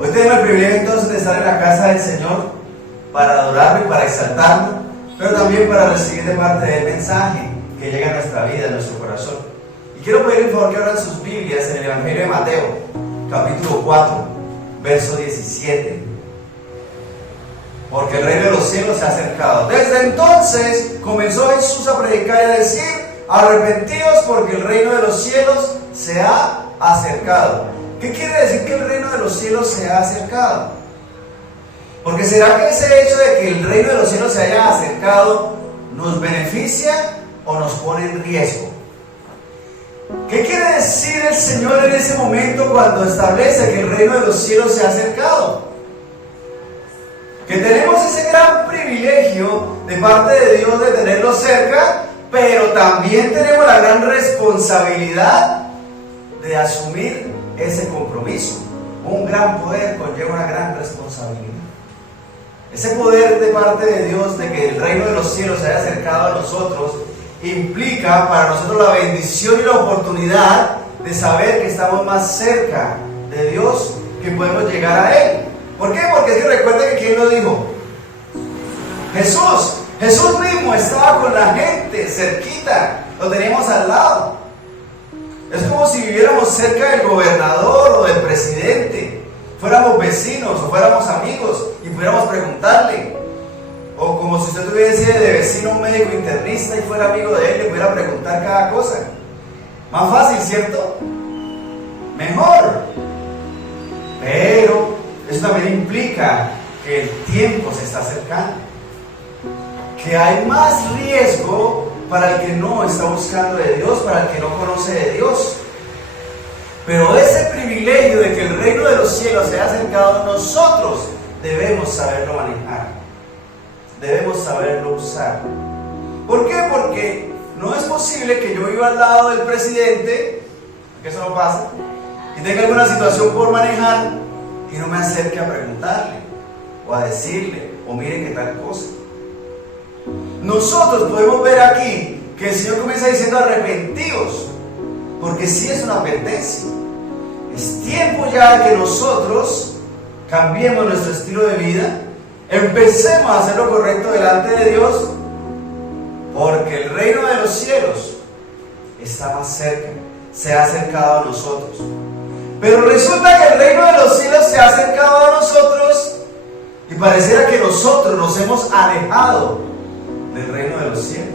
Hoy tenemos el privilegio entonces de estar en la casa del Señor para adorarlo y para exaltarlo, pero también para recibir de parte del mensaje que llega a nuestra vida, a nuestro corazón. Y quiero pedirle el favor que abran sus Biblias en el Evangelio de Mateo, capítulo 4, verso 17. Porque el reino de los cielos se ha acercado. Desde entonces comenzó Jesús a predicar y a decir: arrepentidos porque el reino de los cielos se ha acercado. ¿Qué quiere decir que el reino de los cielos se ha acercado? Porque ¿será que ese hecho de que el reino de los cielos se haya acercado nos beneficia o nos pone en riesgo? ¿Qué quiere decir el Señor en ese momento cuando establece que el reino de los cielos se ha acercado? Que tenemos ese gran privilegio de parte de Dios de tenerlo cerca, pero también tenemos la gran responsabilidad de asumir ese compromiso. Un gran poder conlleva una gran responsabilidad. Ese poder de parte de Dios de que el reino de los cielos se haya acercado a nosotros implica para nosotros la bendición y la oportunidad de saber que estamos más cerca de Dios, que podemos llegar a Él. ¿Por qué? Porque si recuerda que ¿quién lo dijo? Jesús. Jesús mismo estaba con la gente cerquita, lo teníamos al lado. Es como si viviéramos cerca del gobernador o del presidente, fuéramos vecinos o fuéramos amigos y pudiéramos preguntarle. O como si usted tuviese de vecino un médico internista y fuera amigo de él, le pudiera preguntar cada cosa. Más fácil, ¿cierto? Mejor. Pero eso también implica que el tiempo se está acercando, que hay más riesgo para el que no está buscando de Dios, para el que no conoce de Dios. Pero ese privilegio de que el reino de los cielos se ha acercado, nosotros debemos saberlo manejar, debemos saberlo usar. ¿Por qué? Porque no es posible que yo viva al lado del presidente, que eso no pasa, y tenga alguna situación por manejar y no me acerque a preguntarle o a decirle, o mire qué tal cosa. Nosotros podemos ver aquí que el Señor comienza diciendo: arrepentidos, porque sí es una advertencia. Es tiempo ya de que nosotros cambiemos nuestro estilo de vida, empecemos a hacer lo correcto delante de Dios, porque el reino de los cielos está más cerca, se ha acercado a nosotros. Pero resulta que el reino de los cielos se ha acercado a nosotros y pareciera que nosotros nos hemos alejado del reino de los cielos.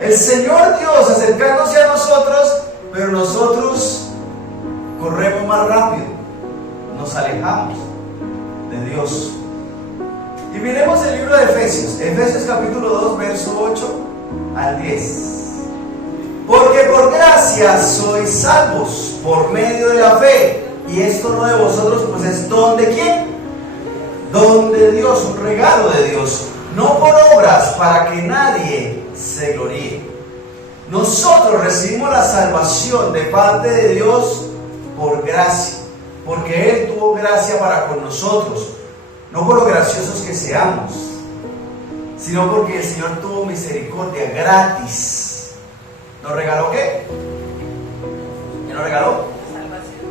El Señor Dios acercándose a nosotros, pero nosotros corremos más rápido, nos alejamos de Dios. Y miremos el libro de Efesios, Efesios capítulo 2, verso 8 al 10. Porque por gracia sois salvos por medio de la fe, y esto no de vosotros, pues es don de ¿quién? Don de Dios, un regalo de Dios, no por obras, para que nadie se gloríe. Nosotros recibimos la salvación de parte de Dios por gracia, porque Él tuvo gracia para con nosotros, no por lo graciosos que seamos, sino porque el Señor tuvo misericordia gratis. ¿Nos regaló qué? ¿Qué nos regaló?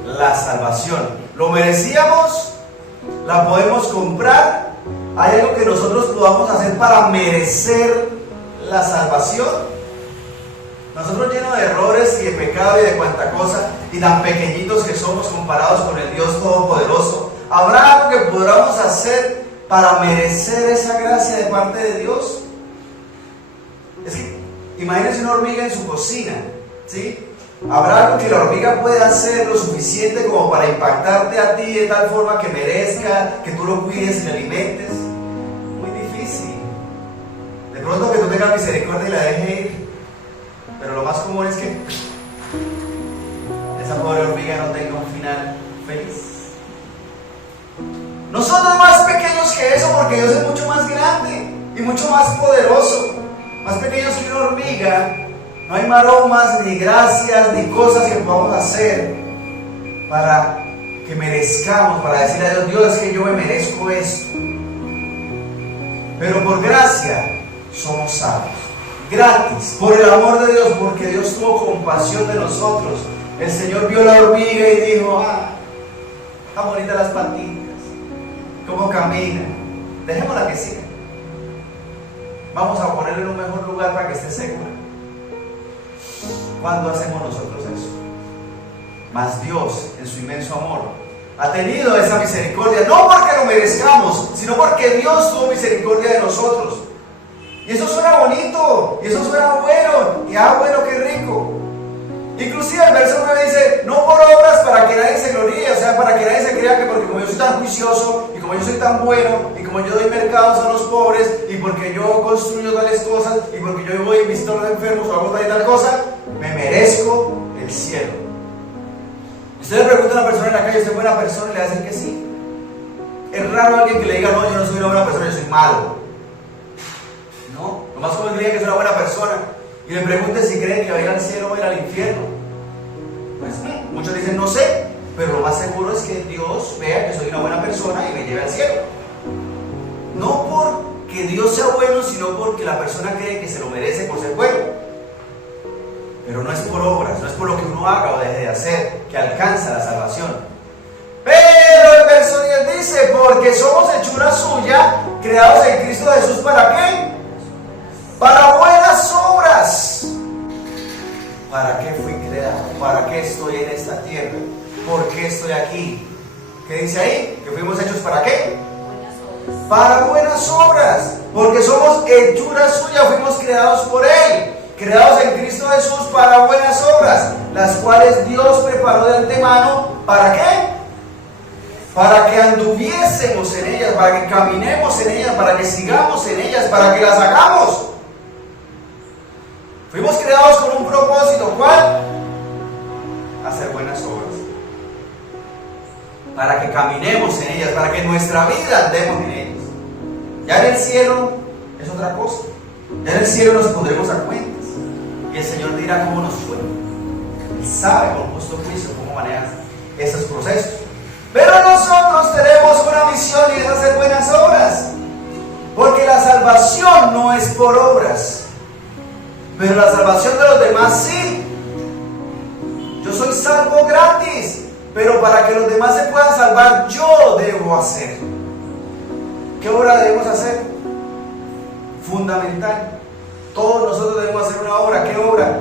La salvación. ¿Lo merecíamos? ¿La podemos comprar? ¿Hay algo que nosotros podamos hacer para merecer la salvación? Nosotros llenos de errores y de pecado y de cuanta cosa, y tan pequeñitos que somos comparados con el Dios Todopoderoso, ¿habrá algo que podamos hacer para merecer esa gracia de parte de Dios? Es que imagínense una hormiga en su cocina, ¿sí? ¿Habrá algo que la hormiga pueda hacer lo suficiente como para impactarte a ti de tal forma que merezca que tú lo cuides y le alimentes? Muy difícil. De pronto que tú tengas misericordia y la dejes ir, pero lo más común es que esa pobre hormiga no tenga un final feliz. Nosotros más pequeños que eso, porque Dios es mucho más grande y mucho más poderoso. Más pequeños que una hormiga. No hay maromas, ni gracias, ni cosas que podamos hacer para que merezcamos, para decirle a Dios: Dios, es que yo me merezco esto. Pero por gracia somos salvos, gratis, por el amor de Dios, porque Dios tuvo compasión de nosotros. El Señor vio la hormiga y dijo: Tan bonitas las patitas, cómo camina. Dejémosla que siga. Vamos a ponerle en un mejor lugar para que esté segura. ¿Cuándo hacemos nosotros eso? Mas Dios, en su inmenso amor, ha tenido esa misericordia, no porque lo merezcamos, sino porque Dios tuvo misericordia de nosotros. Y eso suena bonito, y eso suena bueno, y bueno, qué rico. Inclusive el verso 9 dice, no por obras para que nadie se gloríe, o sea, para que nadie se crea que porque como yo soy tan juicioso, y como yo soy tan bueno, y como yo doy mercados a los pobres, y porque yo construyo tales cosas, y porque yo voy y visito a los enfermos o hago tal y tal cosa, me merezco el cielo. Usted le pregunta a una persona en la calle, ¿usted es buena persona? Y le va a decir que sí. Es raro alguien que le diga, no, yo no soy una buena persona, yo soy malo. No, lo más común es que diga que es una buena persona y le pregunte si cree que va a ir al cielo o va a ir al infierno. Pues muchos dicen, no sé, pero lo más seguro es que Dios vea que soy una buena persona y me lleve al cielo. No porque Dios sea bueno, sino porque la persona cree que se lo merece por ser bueno. Pero no es por obras, no es por lo que uno haga o deje de hacer que alcanza la salvación. Pero el verso 10 dice, porque somos hechura suya, creados en Cristo Jesús, ¿para qué? Para buenas obras. ¿Para qué fui creado? ¿Para qué estoy en esta tierra? ¿Por qué estoy aquí? ¿Qué dice ahí? ¿Que fuimos hechos para qué? Para buenas obras. Porque somos hechura suya, fuimos creados por Él. Creados en Cristo Jesús para buenas obras, las cuales Dios preparó de antemano. ¿Para qué? Para que anduviésemos en ellas, para que caminemos en ellas, para que sigamos en ellas, para que las hagamos. Fuimos creados con un propósito, ¿cuál? Hacer buenas obras. Para que caminemos en ellas, para que en nuestra vida andemos en ellas. Ya en el cielo es otra cosa. Ya en el cielo nos pondremos a cuentas. Y el Señor dirá cómo nos fue. Él sabe con justo juicio cómo manejar esos procesos. Pero nosotros tenemos una misión y es hacer buenas obras. Porque la salvación no es por obras. Pero la salvación de los demás sí. Yo soy salvo gratis. Pero para que los demás se puedan salvar, yo debo hacer. ¿Qué obra debemos hacer? Fundamental. Todos nosotros debemos hacer una obra. ¿Qué obra?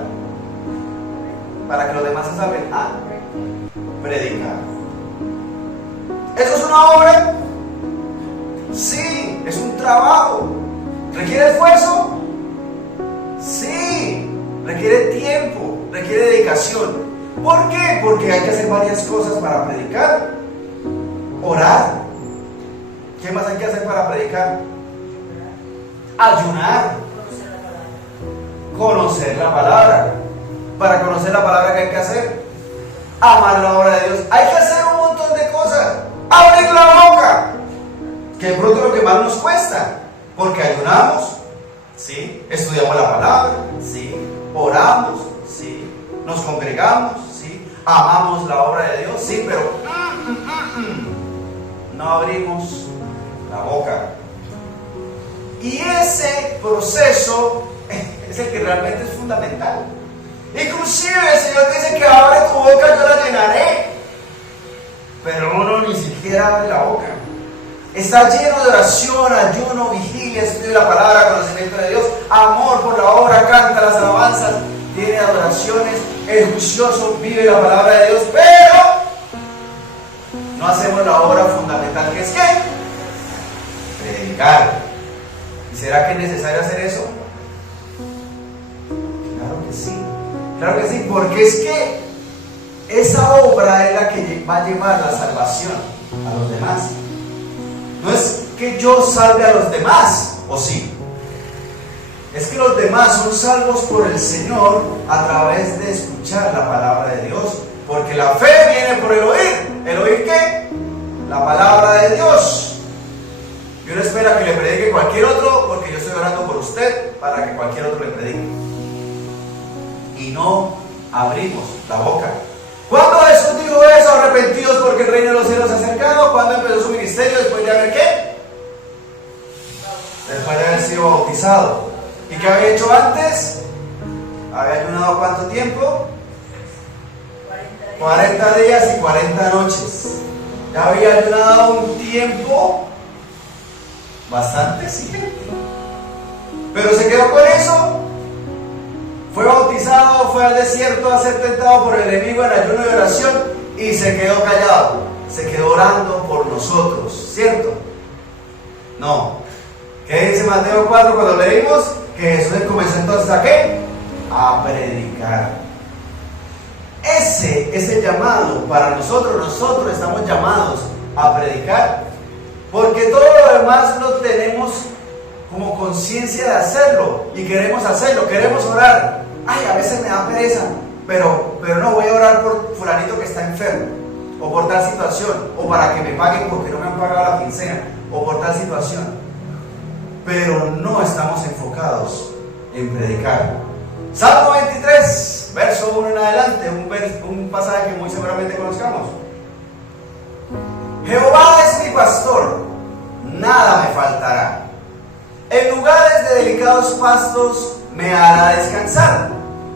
Para que los demás se salven. Predicar. ¿Eso es una obra? Sí, es un trabajo. ¿Requiere esfuerzo? Sí, requiere tiempo, requiere dedicación. ¿Por qué? Porque hay que hacer varias cosas para predicar. Orar. ¿Qué más hay que hacer para predicar? Ayunar. Conocer la palabra. Para conocer la palabra, ¿qué hay que hacer? Amar la obra de Dios. Hay que hacer un montón de cosas. Abrir la boca, que de pronto es lo que más nos cuesta, porque ayunamos, ¿sí? Estudiamos la palabra, ¿sí? Oramos, ¿sí? Nos congregamos, ¿sí? Amamos la obra de Dios, sí, pero no abrimos la boca. Y ese proceso es el que realmente es fundamental. Inclusive el Señor dice que abre tu boca, yo la llenaré. Pero uno ni siquiera abre la boca. Está lleno de oración, ayuno, vigilia, estudio de la palabra, conocimiento de Dios, amor por la obra, canta las alabanzas, tiene adoraciones, es juicioso, vive la palabra de Dios, pero no hacemos la obra fundamental, que es ¿qué? Predicar. ¿Y será que es necesario hacer eso? Claro que sí. Claro que sí, porque es que esa obra es la que va a llevar la salvación a los demás. No es que yo salve a los demás, ¿o sí? Es que los demás son salvos por el Señor a través de escuchar la palabra de Dios. Porque la fe viene por el oír. ¿El oír qué? La palabra de Dios. Y uno espera que le predique cualquier otro, porque yo estoy orando por usted para que cualquier otro le predique. Y no abrimos la boca. ¿Cuándo Jesús dijo eso? Arrepentidos porque el reino de los cielos se ha acercado. ¿Cuándo empezó su ministerio? Después de haber ¿qué? Después de haber sido bautizado. ¿Y qué había hecho antes? ¿Había ayunado cuánto tiempo? 40 días y 40 noches. Ya había ayunado un tiempo bastante exigente. Pero se quedó con eso. Fue bautizado, fue al desierto a ser tentado por el enemigo en ayuno y oración y se quedó callado. Se quedó orando por nosotros, ¿cierto? No. ¿Qué dice Mateo 4 cuando leímos? Que Jesús comenzó entonces ¿a qué? A predicar. Ese es el llamado para nosotros. Nosotros estamos llamados a predicar, porque todo lo demás lo tenemos como conciencia de hacerlo y queremos hacerlo, queremos orar. Ay, a veces me da pereza, pero no voy a orar por fulanito que está enfermo, o por tal situación, o para que me paguen porque no me han pagado la quincena, o por tal situación. Pero no estamos enfocados en predicar. Salmo 23, verso 1 en adelante, un pasaje que muy seguramente conozcamos. Jehová es mi pastor, nada me faltará. En lugares de delicados pastos me hará descansar.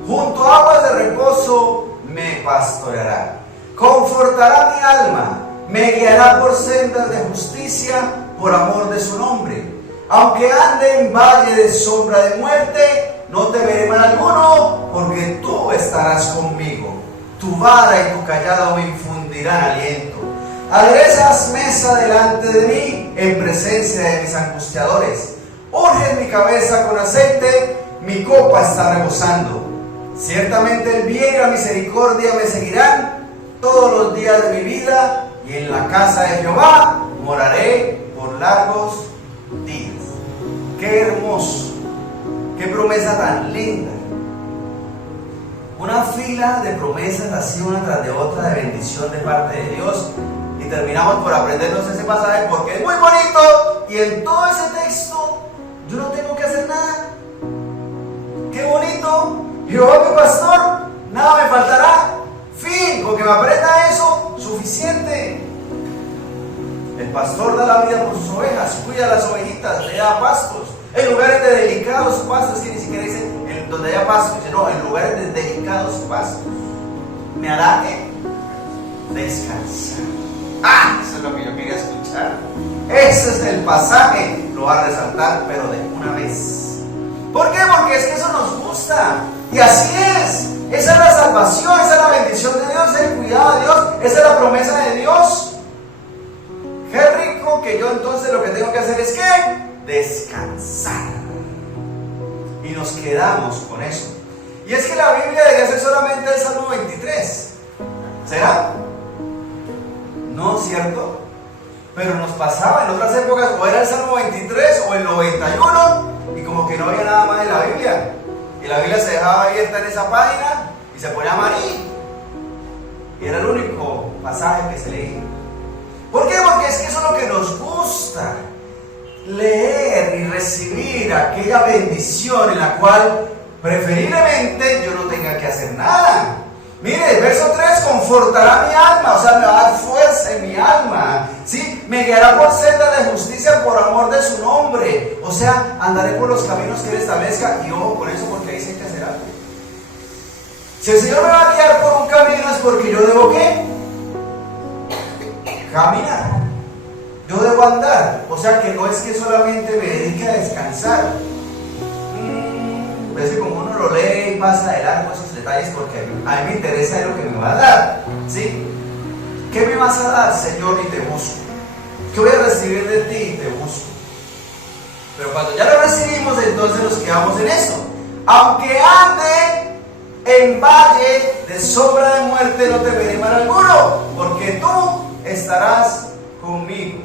Junto a aguas de reposo me pastoreará. Confortará mi alma, me guiará por sendas de justicia por amor de su nombre. Aunque ande en valle de sombra de muerte, no temeré mal alguno, porque tú estarás conmigo. Tu vara y tu callado me infundirán aliento. Aderezas mesa delante de mí en presencia de mis angustiadores. Unges mi cabeza con aceite, mi copa está rebosando. Ciertamente el bien y la misericordia me seguirán todos los días de mi vida, y en la casa de Jehová moraré por largos días. Qué hermoso, qué promesa tan linda. Una fila de promesas así una tras de otra de bendición de parte de Dios, y terminamos por aprendernos ese pasaje porque es muy bonito y en todo ese texto yo no tengo que hacer nada. Qué bonito. Jehová mi pastor, nada me faltará. Fin, con que me aprenda eso, suficiente. El pastor da la vida por sus ovejas, cuida las ovejitas, le da pastos. En lugares de delicados pastos, que ni siquiera dicen donde haya pastos, dice no, en lugares de delicados pastos. ¿Me hará qué? Descansar. Eso es lo que yo quería escuchar. Ese es el pasaje, lo va a resaltar, pero de una vez. ¿Por qué? Porque es que eso nos gusta. Y así es. Esa es la salvación, esa es la bendición de Dios, ese es el cuidado de Dios, esa es la promesa de Dios. Qué rico que yo entonces lo que tengo que hacer es ¿qué? Descansar. Y nos quedamos con eso. Y es que la Biblia debería ser solamente el Salmo 23. ¿Será? No, ¿cierto? Pero nos pasaba en otras épocas, o era el Salmo 23 o el 91, y como que no había nada más en la Biblia. Y la Biblia se dejaba abierta en esa página y se ponía amarillo. Y era el único pasaje que se leía. ¿Por qué? Porque es que eso es lo que nos gusta. Leer y recibir aquella bendición en la cual preferiblemente yo no tenga que hacer nada. Mire, el verso 3, confortará mi alma, o sea, me va a dar fuerza en mi alma, ¿sí? Me guiará por senda de justicia por amor de su nombre, o sea, andaré por los caminos que Él establezca, y ojo con eso porque dice que hacer algo. Si el Señor me va a guiar por un camino es porque yo debo ¿qué? Caminar, yo debo andar, o sea, que no es que solamente me dedique a descansar. Parece como uno lo lee y pasa de largo esos detalles porque a mí me interesa lo que me va a dar, ¿sí? ¿Qué me vas a dar, Señor? Y te busco. ¿Qué voy a recibir de ti? Y te busco. Pero cuando ya lo recibimos, entonces nos quedamos en eso. Aunque ande en valle de sombra de muerte, no temeré mal alguno, porque tú estarás conmigo.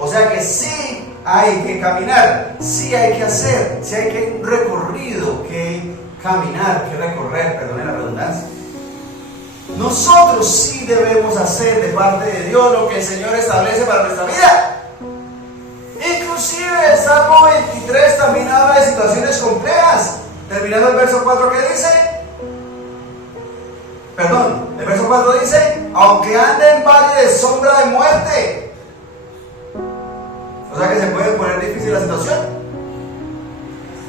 O sea que sí hay que caminar, sí hay que hacer, sí hay que un recorrido que caminar, que recorrer, perdone la redundancia. Nosotros sí debemos hacer de parte de Dios lo que el Señor establece para nuestra vida. Inclusive el Salmo 23 también habla de situaciones complejas. Terminando el verso 4, ¿qué dice? Perdón, el verso 4 dice, aunque ande en valle de sombra de muerte. O sea que se puede poner difícil la situación.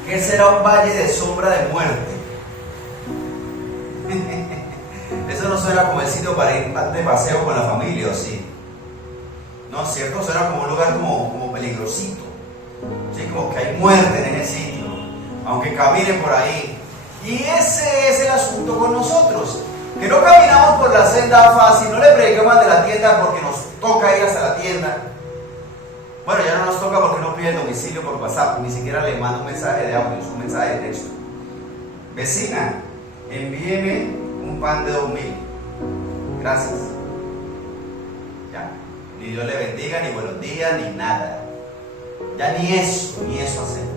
¿Qué será un valle de sombra de muerte? Eso no suena como el sitio para ir de paseo con la familia, ¿o sí? ¿no es cierto? Suena como un lugar como peligrosito, ¿sí? Como que hay muerte en ese sitio, aunque camine por ahí. Y ese es el asunto con nosotros, que no caminamos por la senda fácil, no le predicamos de la tienda porque nos toca ir hasta la tienda. Bueno, ya no nos toca porque no pide el domicilio por WhatsApp, ni siquiera le mando un mensaje de audio, es un mensaje de texto. Vecina, envíeme un pan de 2.000. Gracias. Ya. Ni Dios le bendiga, ni buenos días, ni nada. Ya ni eso hacemos.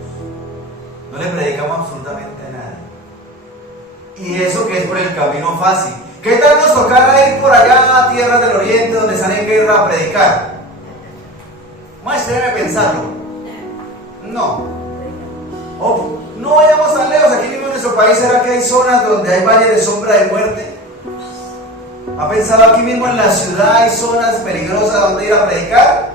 No le predicamos absolutamente a nadie. Y eso que es por el camino fácil. ¿Qué tal nos tocara ir por allá a tierras del oriente donde están en guerra a predicar? Muéstreme pensarlo. No. O no vayamos tan lejos. Aquí mismo en nuestro país, ¿será que hay zonas donde hay valles de sombra de muerte? ¿Ha pensado aquí mismo en la ciudad hay zonas peligrosas donde ir a predicar?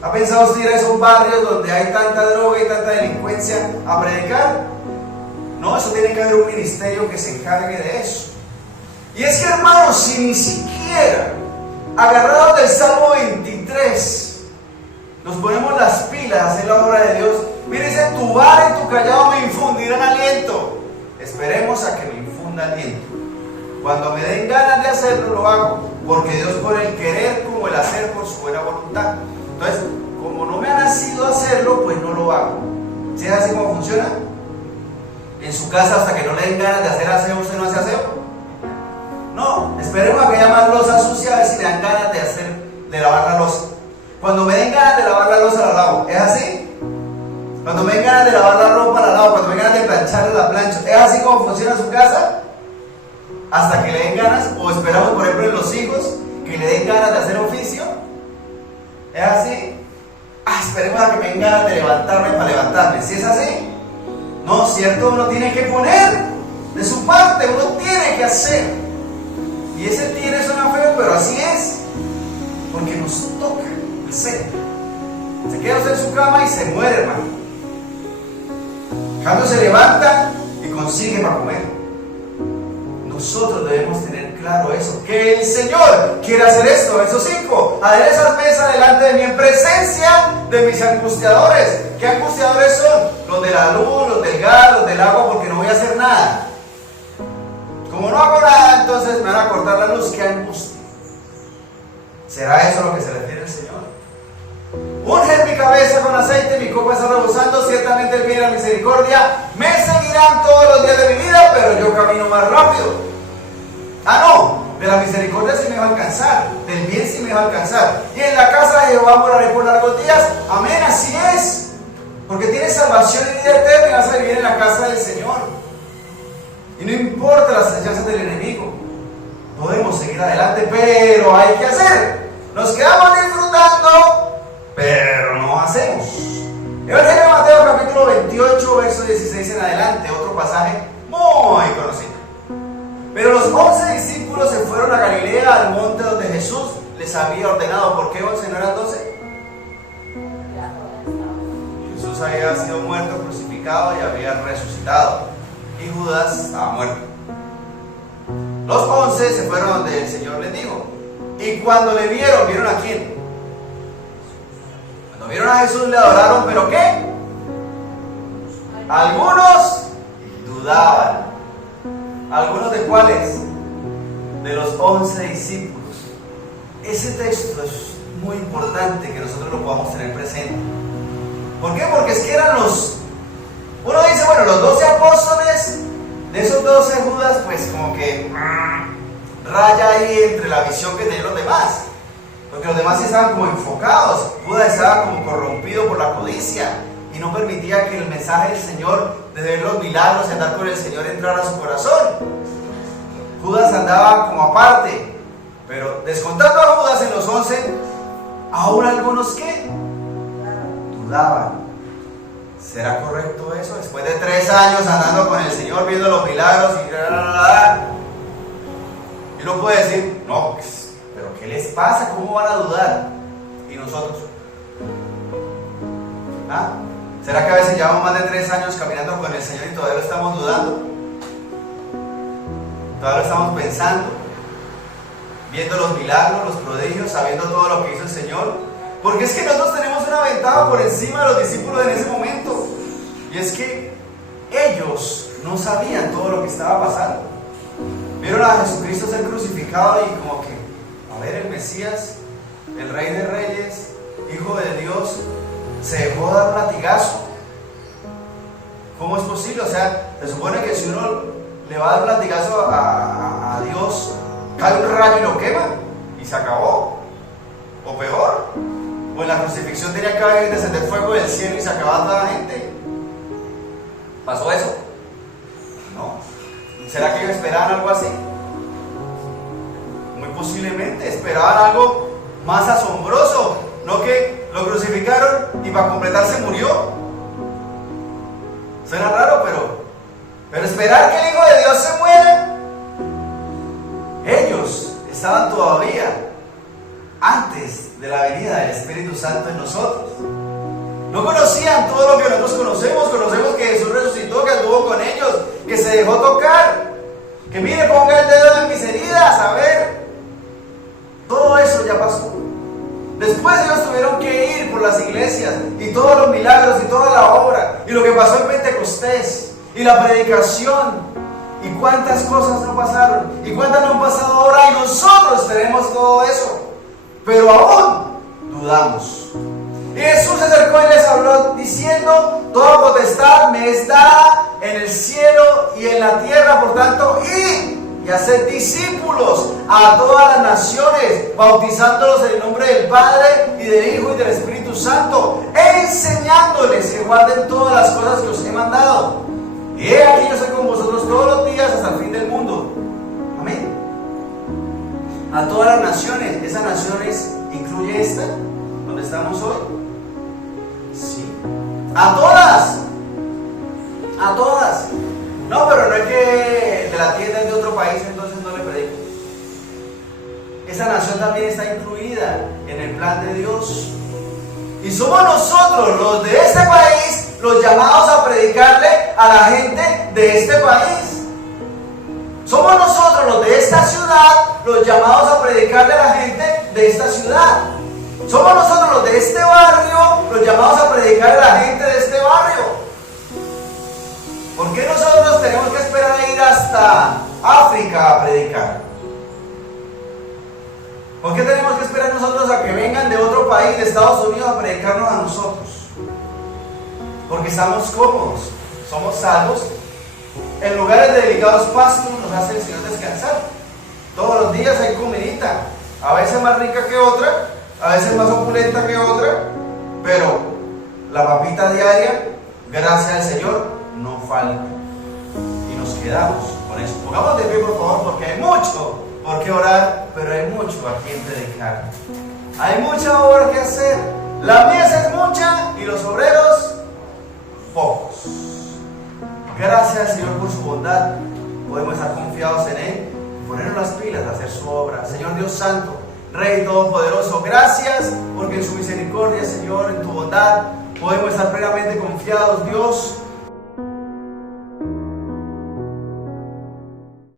¿Ha pensado usted ir a esos barrios donde hay tanta droga y tanta delincuencia a predicar? No, eso tiene que haber un ministerio que se encargue de eso. Y es que, hermanos, si ni siquiera agarrados del Salmo 23 nos ponemos las pilas a hacer la obra de Dios, mire, dice, tu vara y tu callado me infundirán aliento. Esperemos a que me infunda aliento. Cuando me den ganas de hacerlo, lo hago, porque Dios pone el querer como el hacer por su buena voluntad. Entonces, como no me ha nacido hacerlo, pues no lo hago. ¿Sí es así como funciona? En su casa, hasta que no le den ganas de hacer aseo, ¿usted no hace aseo? No, esperemos a que haya más losa sucia, a ver si le dan ganas de lavar la losa. Cuando me den ganas de lavar la losa, la lavo. ¿Es así? Cuando me den ganas de lavar la ropa, la lavo. Cuando me den ganas de plancharla, la plancho. ¿Es así como funciona su casa? Hasta que le den ganas, o esperamos, por ejemplo, en los hijos, que le den ganas de hacer oficio. ¿Es así? Esperemos a que me den ganas de levantarme para levantarme. ¿Sí es así? No, ¿cierto? Uno tiene que poner de su parte, uno tiene que hacer. Y ese tiene suena feo, pero así es. Porque nos toca hacer. Se queda usted en su cama y se muere, hermano. Cuando se levanta y consigue para comer. Nosotros debemos tener claro eso, que el Señor quiere hacer esto. Verso 5: aderezas mesa delante de mí en presencia de mis angustiadores. ¿Qué angustiadores son? Los de la luz, los del gas, los del agua, porque no voy a hacer nada. Como no hago nada, entonces me van a cortar la luz. ¿Qué angustia? ¿Será eso a lo que se refiere el Señor? Unge mi cabeza con aceite, mi copa está rebosando, ciertamente el bien y la misericordia me seguirán todos los días de mi vida, pero yo camino más rápido. No, de la misericordia sí me va a alcanzar, del bien sí me va a alcanzar. Y en la casa de Jehová moraré por largos días. Amén, así es. Porque tienes salvación y vida eterna y vas a vivir en la casa del Señor. Y no importa las acechanzas del enemigo, podemos seguir adelante, pero hay que hacer. Nos quedamos disfrutando, pero no hacemos. Evangelio de Mateo capítulo 28, verso 16 en adelante, otro pasaje muy conocido. Pero los 11 discípulos se fueron a Galilea, al monte donde Jesús les había ordenado. ¿Por qué 11 no eran 12? Jesús había sido muerto, crucificado y había resucitado. Y Judas estaba muerto. Los 11 se fueron donde el Señor les dijo. Y cuando le vieron, ¿vieron a quién? Cuando vieron a Jesús le adoraron, ¿pero qué? Algunos dudaban. ¿Algunos de cuáles? De los 11 discípulos. Ese texto es muy importante que nosotros lo podamos tener presente. ¿Por qué? Porque es que eran uno dice, bueno, los 12 apóstoles, de esos 12 Judas, pues como que raya ahí entre la visión que tenían los demás. Porque los demás estaban como enfocados. Judas estaba como corrompido por la codicia y no permitía que el mensaje del Señor, de ver los milagros y andar con el Señor, entrara a su corazón. Judas andaba como aparte. Pero descontando a Judas en los 11, aún algunos que dudaban. ¿Será correcto eso? Después de 3 años andando con el Señor, viendo los milagros y uno puede decir, no, pues, pero ¿qué les pasa? ¿Cómo van a dudar? ¿Y nosotros? ¿Será que a veces llevamos más de 3 años caminando con el Señor y todavía lo estamos dudando? Todavía lo estamos pensando, viendo los milagros, los prodigios, sabiendo todo lo que hizo el Señor, Porque es que nosotros tenemos una ventaja por encima de los discípulos en ese momento. Y es que ellos no sabían todo lo que estaba pasando. Vieron a Jesucristo ser crucificado y como que, a ver, el Mesías, el Rey de Reyes, Hijo de Dios, se dejó dar un latigazo. ¿Cómo es posible? O sea, se supone que si uno le va a dar un latigazo a Dios, cae un rayo y lo quema y se acabó. O peor, o en la crucifixión tenía que descender fuego del cielo y se acababa toda la gente. ¿Pasó eso? No. ¿Será que ellos esperaban algo así? Muy posiblemente esperaban algo más asombroso, no que lo crucificaron y para completar se murió. Suena raro, pero esperar que el Hijo de Dios se muera. Ellos estaban todavía antes de la venida del Espíritu Santo en nosotros. No conocían todo lo que nosotros conocemos. Conocemos que Jesús resucitó, que anduvo con ellos, que se dejó tocar, que mire, ponga el dedo en mis heridas, a ver. Todo eso ya pasó. Después ellos tuvieron que ir por las iglesias y todos los milagros y toda la obra y lo que pasó en Pentecostés y la predicación y cuántas cosas no pasaron y cuántas no han pasado ahora y nosotros tenemos todo eso, pero aún dudamos. Y Jesús se acercó y les habló diciendo: toda potestad me es dada en el cielo y en la tierra, por tanto, id y haced discípulos a todas las naciones, bautizándolos en el nombre del Padre y del Hijo y del Espíritu Santo, enseñándoles que guarden todas las cosas que os he mandado. Y he aquí, yo soy con vosotros todos los días hasta el fin del mundo. Amén. A todas las naciones. ¿Esas naciones incluye esta, donde estamos hoy? Sí. A todas. A todas. No, pero no es que de la tienda es de otro país, entonces no le predico. Esa nación también está incluida en el plan de Dios. Y somos nosotros, los de este país, los llamados a predicarle a la gente de este país. Somos nosotros, los de esta ciudad, los llamados a predicarle a la gente de esta ciudad. Somos nosotros, los de este barrio, los llamados a predicarle a la gente de este barrio. ¿Por qué nosotros tenemos que esperar a ir hasta África a predicar? ¿Por qué tenemos que esperar nosotros a que vengan de otro país, de Estados Unidos, a predicarnos a nosotros? Porque estamos cómodos, somos salvos. En lugares de delicados pastos nos hace el Señor descansar. Todos los días hay comidita, a veces más rica que otra, a veces más opulenta que otra, pero la papita diaria, gracias al Señor, no falta. Y nos quedamos con eso. Pongamos de pie, por favor, porque hay mucho por qué orar, pero hay mucho a quien predicar. Hay mucha obra que hacer. La mies es mucha y los obreros pocos. Gracias al Señor por su bondad. Podemos estar confiados en Él y ponernos las pilas de hacer su obra. Señor Dios Santo, Rey Todopoderoso, gracias porque en su misericordia, Señor, en tu bondad, podemos estar plenamente confiados, Dios,